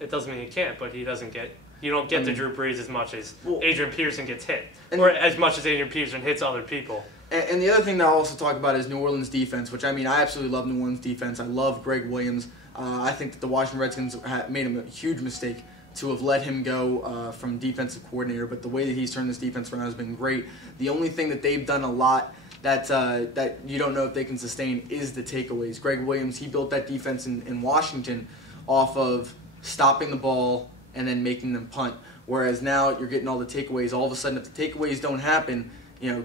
It doesn't mean he can't, but he doesn't get. You don't get to Drew Brees as much as Adrian Peterson gets hit, or as much as Adrian Peterson hits other people. And the other thing that I'll also talk about is New Orleans defense, which, I mean, I absolutely love New Orleans defense. I love Greg Williams. I think that the Washington Redskins made a huge mistake to have let him go from defensive coordinator, but the way that he's turned this defense around has been great. The only thing that they've done a lot that you don't know if they can sustain is the takeaways. Greg Williams, he built that defense in Washington off of stopping the ball and then making them punt, whereas now you're getting all the takeaways. All of a sudden, if the takeaways don't happen,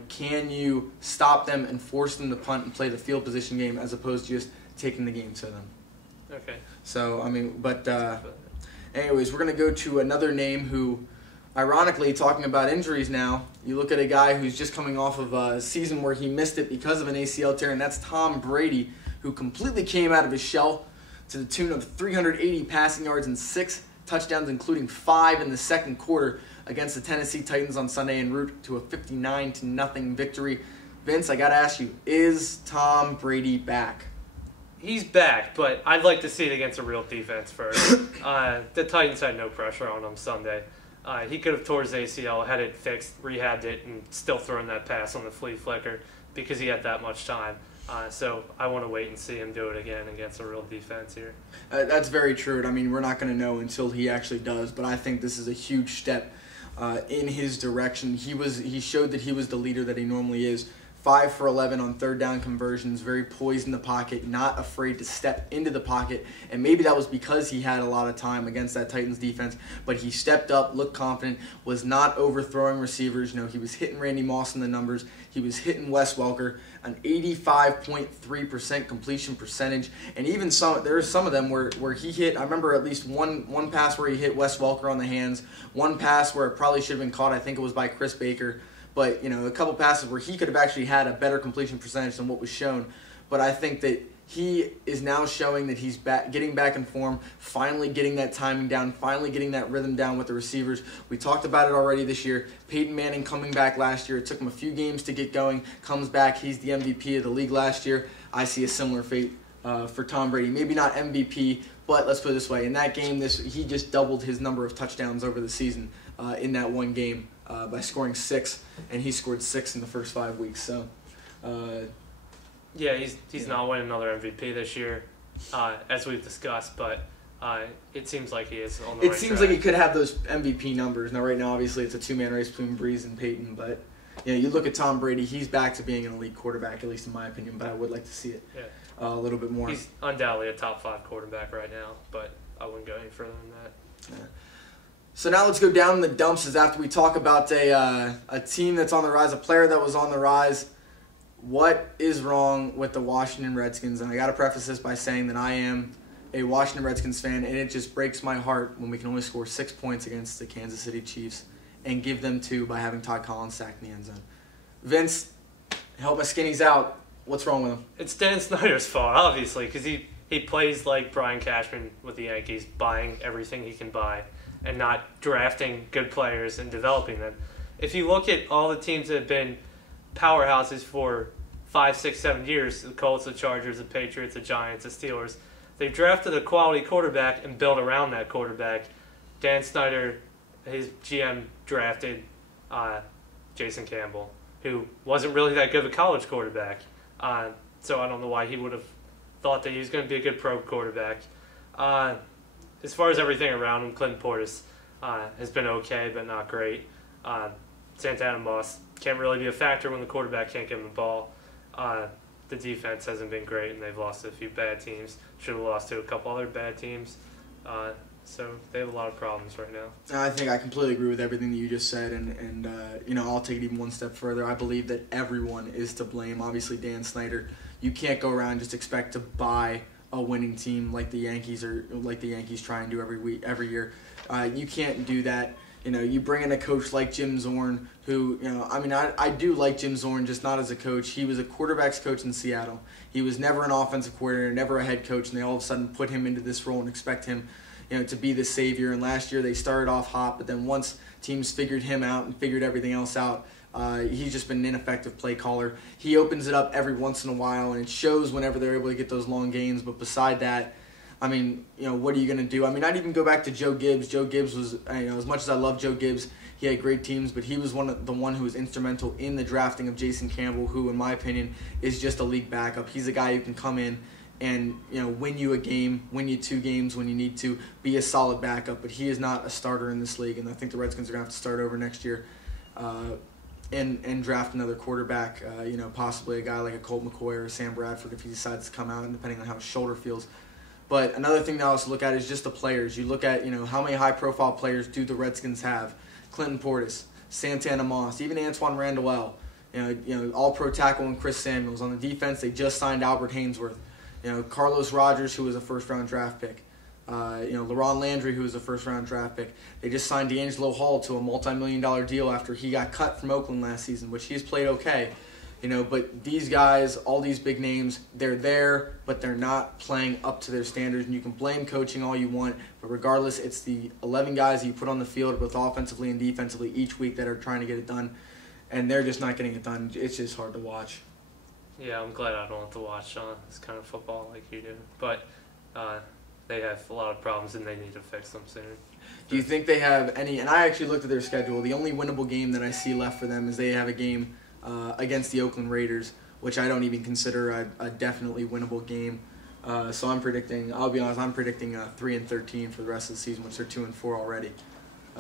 can you stop them and force them to punt and play the field position game as opposed to just taking the game to them? Okay. So, I mean, but anyways, we're going to go to another name who, ironically, talking about injuries now, you look at a guy who's just coming off of a season where he missed it because of an ACL tear, and that's Tom Brady, who completely came out of his shell to the tune of 380 passing yards and 6 touchdowns, including 5 in the second quarter against the Tennessee Titans on Sunday en route to a 59-0 victory. Vince, I got to ask you, is Tom Brady back? He's back, but I'd like to see it against a real defense first. The Titans had no pressure on him Sunday. He could have tore his ACL, had it fixed, rehabbed it, and still thrown that pass on the flea flicker because he had that much time. So I want to wait and see him do it again against a real defense here. That's very true. I mean, we're not going to know until he actually does, but I think this is a huge step in his direction. He showed that he was the leader that he normally is. 5 for 11 on third down conversions, very poised in the pocket, not afraid to step into the pocket. And maybe that was because he had a lot of time against that Titans defense, but he stepped up, looked confident, was not overthrowing receivers. He was hitting Randy Moss in the numbers. He was hitting Wes Welker, an 85.3% completion percentage. And even there were some of them where he hit, I remember at least one pass where he hit Wes Welker on the hands, one pass where it probably should have been caught, I think it was by Chris Baker. But, a couple passes where he could have actually had a better completion percentage than what was shown. But I think that he is now showing that he's getting back in form, finally getting that timing down, finally getting that rhythm down with the receivers. We talked about it already this year. Peyton Manning coming back last year. It took him a few games to get going, comes back. He's the MVP of the league last year. I see a similar fate for Tom Brady. Maybe not MVP, but let's put it this way. In that game, he just doubled his number of touchdowns over the season in that one game. By scoring 6, and he scored 6 in the first 5 weeks. So, yeah, he's not winning another MVP this year, as we've discussed. But it seems like he is on the right track. It seems like he could have those MVP numbers. Now, right now, obviously, it's a 2-man race between Brees and Peyton. But you look at Tom Brady; he's back to being an elite quarterback, at least in my opinion. But I would like to see it a little bit more. He's undoubtedly a top 5 quarterback right now, but I wouldn't go any further than that. Yeah. So now let's go down in the dumps as after we talk about a team that's on the rise, a player that was on the rise. What is wrong with the Washington Redskins? And I got to preface this by saying that I am a Washington Redskins fan, and it just breaks my heart when we can only score 6 points against the Kansas City Chiefs and give them 2 by having Todd Collins sacked in the end zone. Vince, help my skinnies out. What's wrong with him? It's Dan Snyder's fault, obviously, because he plays like Brian Cashman with the Yankees, buying everything he can buy and not drafting good players and developing them. If you look at all the teams that have been powerhouses for 5, 6, 7 years, the Colts, the Chargers, the Patriots, the Giants, the Steelers, they've drafted a quality quarterback and built around that quarterback. Dan Snyder, his GM, drafted Jason Campbell, who wasn't really that good of a college quarterback. So I don't know why he would have thought that he was going to be a good pro quarterback. As far as everything around him, Clinton Portis has been okay, but not great. Santana Moss can't really be a factor when the quarterback can't give him the ball. The defense hasn't been great, and they've lost to a few bad teams. Should have lost to a couple other bad teams. So they have a lot of problems right now. I think I completely agree with everything that you just said, and I'll take it even one step further. I believe that everyone is to blame. Obviously, Dan Snyder. You can't go around and just expect to buy a winning team like the Yankees try and do every year. You can't do that. You bring in a coach like Jim Zorn, who, I do like Jim Zorn, just not as a coach. He was a quarterback's coach in Seattle. He was never an offensive coordinator, never a head coach, and they all of a sudden put him into this role and expect him, to be the savior. And last year they started off hot, but then once teams figured him out and figured everything else out, he's just been an ineffective play caller. He opens it up every once in a while, and it shows whenever they're able to get those long gains. But beside that, I mean, what are you going to do? I mean, I'd even go back to Joe Gibbs. Joe Gibbs was, as much as I love Joe Gibbs, he had great teams, but he was the one who was instrumental in the drafting of Jason Campbell, who, in my opinion, is just a league backup. He's a guy who can come in and win you a game, win you 2 games when you need to, be a solid backup. But he is not a starter in this league, and I think the Redskins are going to have to start over next year and draft another quarterback. Possibly a guy like a Colt McCoy or Sam Bradford if he decides to come out, and depending on how his shoulder feels. But another thing to also look at is just the players. You look at how many high-profile players do the Redskins have? Clinton Portis, Santana Moss, even Antoine Randall, all-pro tackle and Chris Samuels. On the defense, they just signed Albert Hainsworth. Carlos Rogers, who was a first-round draft pick. LaRon Landry, who was a first-round draft pick. They just signed D'Angelo Hall to a multi-million-dollar deal after he got cut from Oakland last season, which he's played okay. But these guys, all these big names, they're there, but they're not playing up to their standards. And you can blame coaching all you want, but regardless, it's the 11 guys that you put on the field, both offensively and defensively, each week that are trying to get it done, and they're just not getting it done. It's just hard to watch. Yeah, I'm glad I don't have to watch this kind of football like you do. But they have a lot of problems, and they need to fix them soon. Do you think they have any – and I actually looked at their schedule. The only winnable game that I see left for them is they have a game against the Oakland Raiders, which I don't even consider a definitely winnable game. So I'm predicting – I'll be honest, I'm predicting 3-13 for the rest of the season, which they're 2-4 already.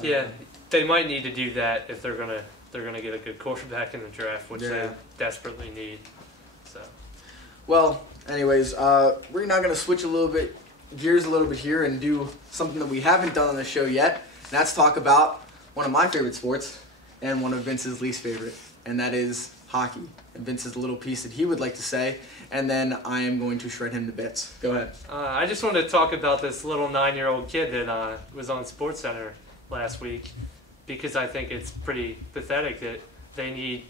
Yeah, they might need to do that if they're gonna get a good quarterback in the draft, which they desperately need. So, well, anyways, we're now gonna switch gears a little bit here and do something that we haven't done on the show yet. And that's talk about one of my favorite sports and one of Vince's least favorite, and that is hockey. And Vince has a little piece that he would like to say, and then I am going to shred him to bits. Go ahead. I just wanted to talk about this little 9-year-old kid that was on SportsCenter last week, because I think it's pretty pathetic that they need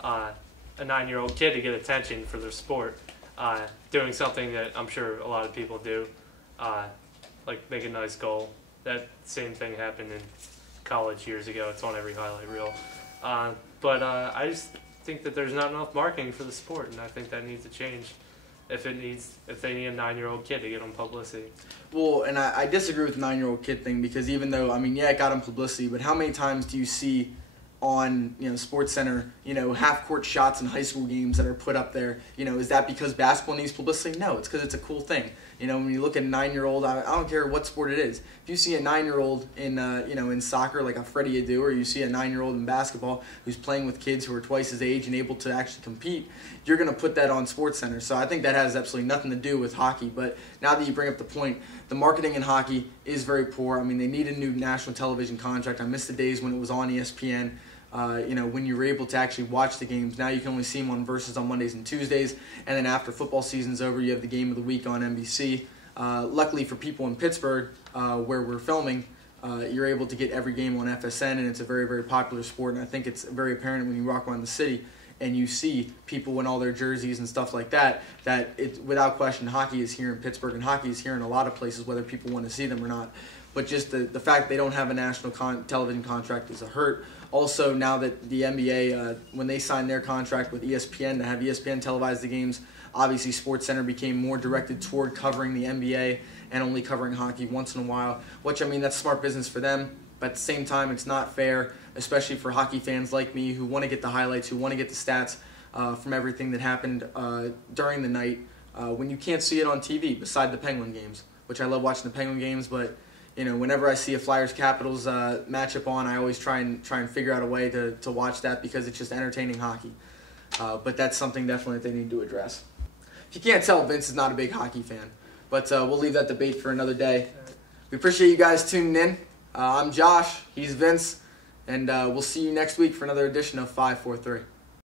a 9-year-old kid to get attention for their sport, doing something that I'm sure a lot of people do, like make a nice goal. That same thing happened in college years ago. It's on every highlight reel. But I just think that there's not enough marketing for the sport, and I think that needs to change if they need a 9-year-old kid to get them publicity. Well, and I disagree with the 9-year-old kid thing, because even though, it got him publicity, but how many times do you see on SportsCenter, half-court shots in high school games that are put up there? Is that because basketball needs publicity? No, it's because it's a cool thing. When you look at a 9-year-old, I don't care what sport it is. If you see a 9-year-old in soccer like a Freddie Adu, or you see a 9-year-old in basketball who's playing with kids who are twice his age and able to actually compete, you're going to put that on SportsCenter. So I think that has absolutely nothing to do with hockey. But now that you bring up the point, the marketing in hockey is very poor. They need a new national television contract. I miss the days when it was on ESPN. When you were able to actually watch the games. Now you can only see them on Versus on Mondays and Tuesdays, and then after football season's over, you have the game of the week on NBC. Luckily for people in Pittsburgh, where we're filming, you're able to get every game on FSN, and it's a very, very popular sport, and I think it's very apparent when you walk around the city and you see people in all their jerseys and stuff like that, that it's without question hockey is here in Pittsburgh, and hockey is here in a lot of places, whether people want to see them or not. But just the fact they don't have a national television contract is a hurt. Also, now that the NBA, when they signed their contract with ESPN to have ESPN televise the games, obviously SportsCenter became more directed toward covering the NBA and only covering hockey once in a while, which, that's smart business for them. But at the same time, it's not fair, especially for hockey fans like me who want to get the highlights, who want to get the stats from everything that happened during the night when you can't see it on TV beside the Penguin games, which I love watching the Penguin games, but whenever I see a Flyers-Capitals matchup on, I always try and figure out a way to watch that, because it's just entertaining hockey. But that's something definitely that they need to address. If you can't tell, Vince is not a big hockey fan. But we'll leave that debate for another day. We appreciate you guys tuning in. I'm Josh. He's Vince. And we'll see you next week for another edition of 543.